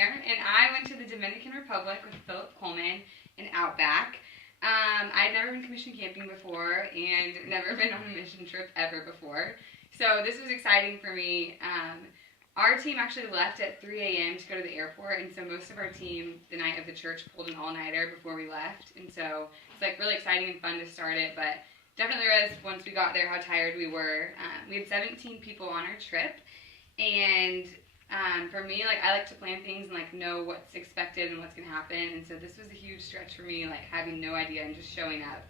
Weidner, and I went to the Dominican Republic with Philip Coleman in Outback. I'd never been commission camping before and never been on a mission trip ever before, so this was exciting for me. Our team actually left at 3 a.m. to go to the airport, and so most of our team, the night of the church, pulled an all-nighter before we left, and so it's like really exciting and fun to start it, but definitely realized once we got there how tired we were. We had 17 people on our trip, and for me, like, I like to plan things and like know what's expected and what's gonna happen, and so this was a huge stretch for me, like having no idea and just showing up.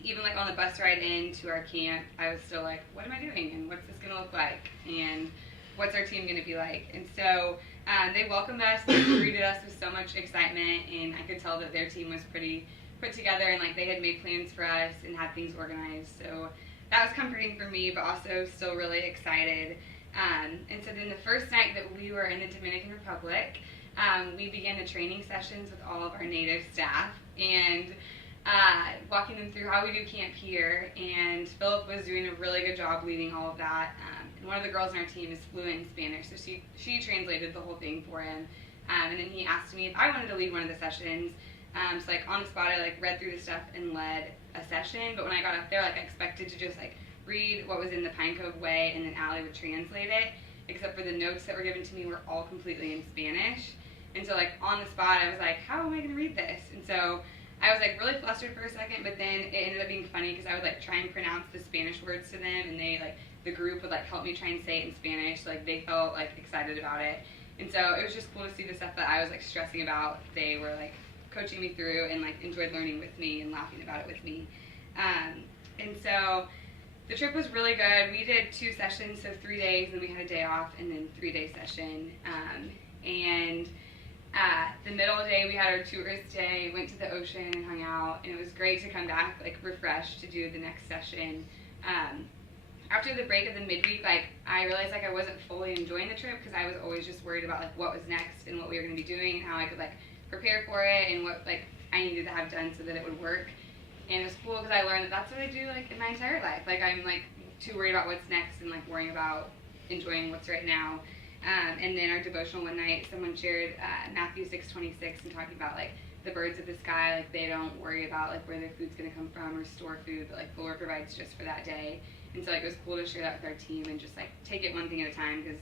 Even like on the bus ride in to our camp, I was still like, what am I doing and what's this gonna look like and what's our team gonna be like? And so they welcomed us, they greeted us with so much excitement, and I could tell that their team was pretty put together and like they had made plans for us and had things organized. So that was comforting for me, but also still really excited. And so then the first night that we were in the Dominican Republic, we began the training sessions with all of our native staff and walking them through how we do camp here. And Philip was doing a really good job leading all of that. And one of the girls on our team is fluent in Spanish, so she translated the whole thing for him. And then he asked me if I wanted to lead one of the sessions. So like on the spot, I like read through the stuff and led a session. But when I got up there, like I expected to just like read what was in the Pine Cove Way, and then Allie would translate it, except for the notes that were given to me were all completely in Spanish. And so like on the spot, I was like, how am I going to read this? And so I was like really flustered for a second, but then it ended up being funny because I would like try and pronounce the Spanish words to them, and they like, the group would like help me try and say it in Spanish, so like they felt like excited about it. And so it was just cool to see the stuff that I was like stressing about, they were like coaching me through and like enjoyed learning with me and laughing about it with me. And so the trip was really good. We did 2 sessions, so 3 days, and we had a day off, and then 3-day session. The middle of the day, we had our tourist day, went to the ocean and hung out, and it was great to come back like refreshed to do the next session. After the break of the midweek, like I realized like I wasn't fully enjoying the trip because I was always just worried about like what was next and what we were going to be doing and how I could like prepare for it and what like I needed to have done so that it would work. And it was cool because I learned that that's what I do like in my entire life. Like I'm like too worried about what's next and like worrying about enjoying what's right now. And then our devotional one night, someone shared Matthew 6:26 and talking about like the birds of the sky, like they don't worry about like where their food's gonna come from or store food, but like the Lord provides just for that day. And so like it was cool to share that with our team and just like take it one thing at a time, because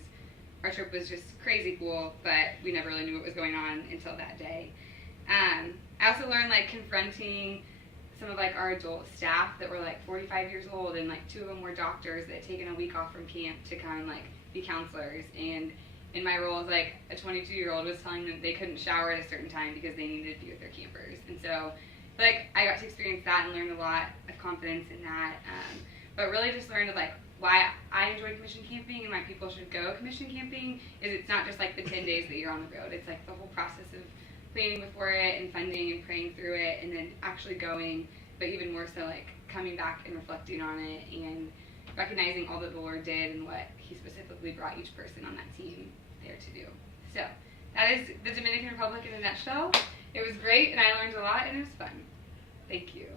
our trip was just crazy cool, but we never really knew what was going on until that day. I also learned like confronting some of like our adult staff that were like 45 years old, and like 2 of them were doctors that had taken a week off from camp to come like be counselors. And in my role as like a 22-year-old was telling them they couldn't shower at a certain time because they needed to be with their campers. And so like I got to experience that and learn a lot of confidence in that. But really just learned like why I enjoy commission camping and why people should go commission camping is it's not just like the 10 days that you're on the road. It's like the whole process of planning before it and funding and praying through it and then actually going, but even more so like coming back and reflecting on it and recognizing all that the Lord did and what He specifically brought each person on that team there to do. So that is the Dominican Republic in a nutshell. It was great and I learned a lot and it was fun. Thank you.